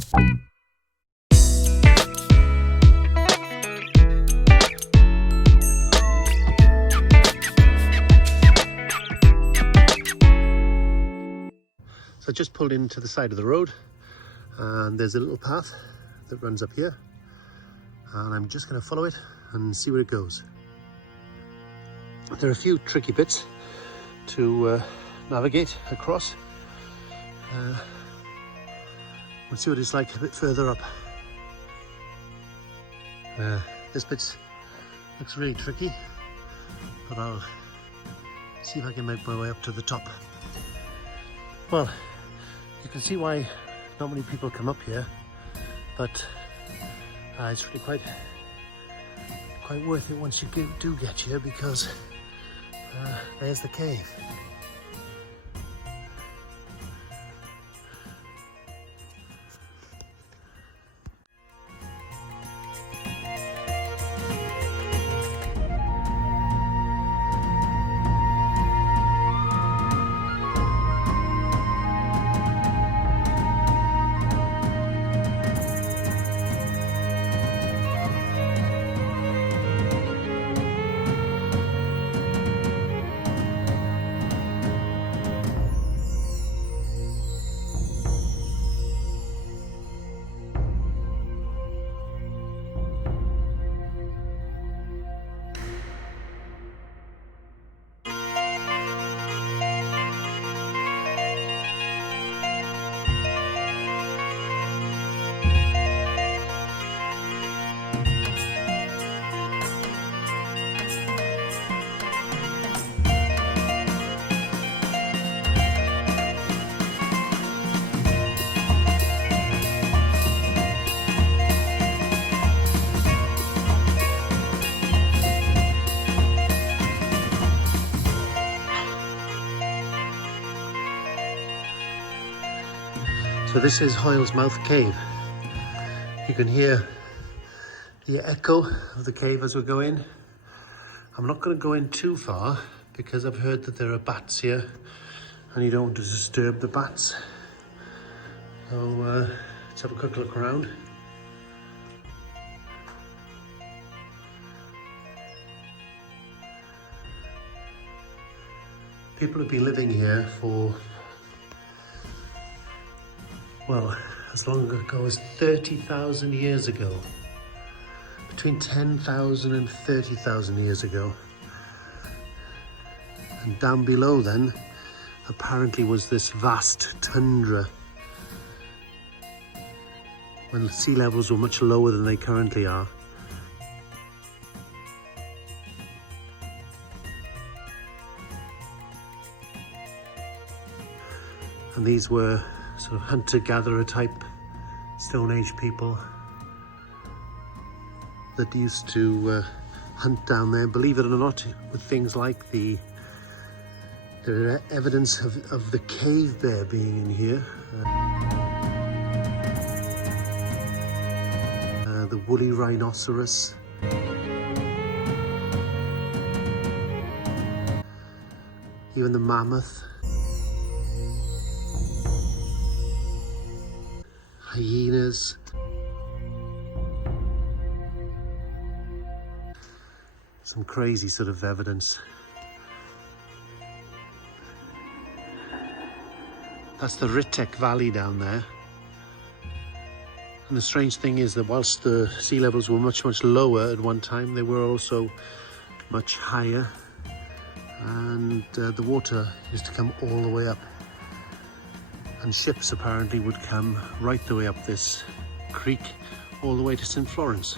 So I just pulled into the side of the road and there's a little path that runs up here, and I'm just going to follow it and see where it goes. There are a few tricky bits to navigate across. We'll see what it's like a bit further up. This bit looks really tricky, but I'll see if I can make my way up to the top. Well, you can see why not many people come up here, but it's really quite worth it once you do get here, because there's the cave. So this is Hoyle's Mouth Cave. You can hear the echo of the cave as we go in. I'm not going to go in too far because I've heard that there are bats here and you don't want to disturb the bats. So let's have a quick look around. People have been living here for, well, as long ago as 30,000 years ago. Between 10,000 and 30,000 years ago. And down below then, apparently was this vast tundra, when the sea levels were much lower than they currently are. And these were sort of hunter-gatherer type Stone Age people that used to hunt down there. Believe it or not, with things like there are evidence of the cave bear being in here. The woolly rhinoceros. Even the mammoth. Hyenas. Some crazy sort of evidence. That's the Ritek Valley down there. And the strange thing is that whilst the sea levels were much, much lower at one time, they were also much higher. And the water used to come all the way up. And ships apparently would come right the way up this creek, all the way to St. Florence.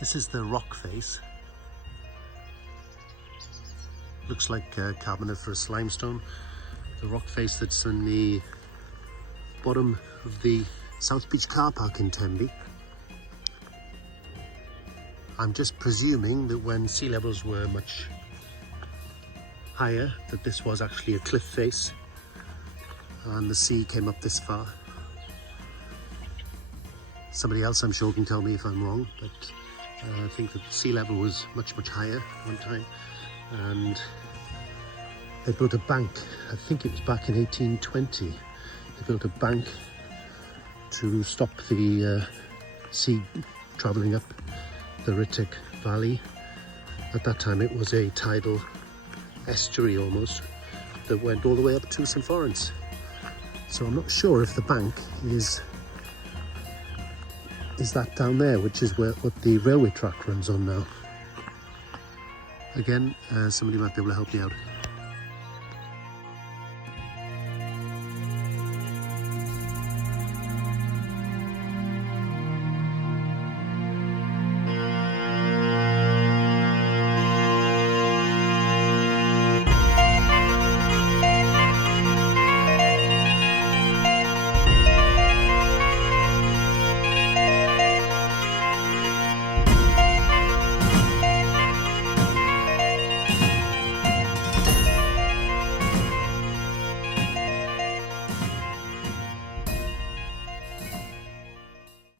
This is the rock face. Looks like carboniferous limestone. The rock face that's in the bottom of the South Beach car park in Tenby. I'm just presuming that when sea levels were much higher, that this was actually a cliff face and the sea came up this far. Somebody else I'm sure can tell me if I'm wrong, but I think that sea level was much higher one time, and they built a bank. I think it was back in 1820. They built a bank to stop the sea travelling up the Ritic Valley. At that time it was a tidal estuary almost that went all the way up to St. Florence. So I'm not sure if the bank is that down there, which is what the railway track runs on now. Again, somebody might be able to help me out.